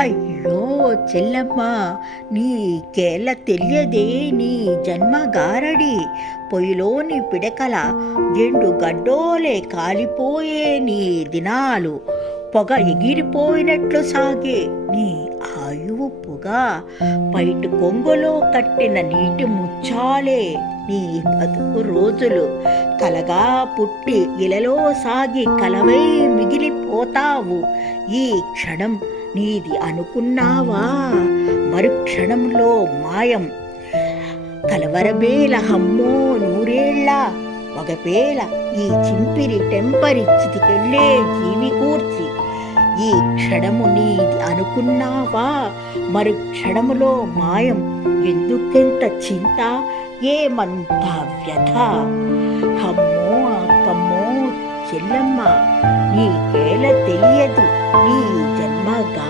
అయ్యో చెల్లమ్మ నీకేల తెలియదే నీ జన్మ గారడి పొయ్యిలోని పిడకల ఎండు గడ్డోలే కాలిపోయే నీ దినాలు. పొగ ఎగిరిపోయినట్లు సాగే నీ ఆయువు పొగ. బయట కొంగులో కట్టిన నీటి ముచ్చాలే నీ బతుకు రోజులు. కలగా పుట్టి ఇలలో సాగి కలవై మిగిలిపోతావు. ఈ క్షణం నీది అనుకున్నావా? మరుక్షణంలో మాయం. కలవరబేల హమ్మో నూరేళ్ళ మగపేల ఈ చింపిరి టెంపరిచ్చితికెళ్ళే జీవి కూర్చి ఈ క్షణము నీది అనుకున్నావా? మరు క్షణములో మాయం. ఎందుకెంత చింత? ఏమంత వ్యథ అమ్మో అక్కమ్మో చెల్లమ్మ నీకేల తెలియదు. నీ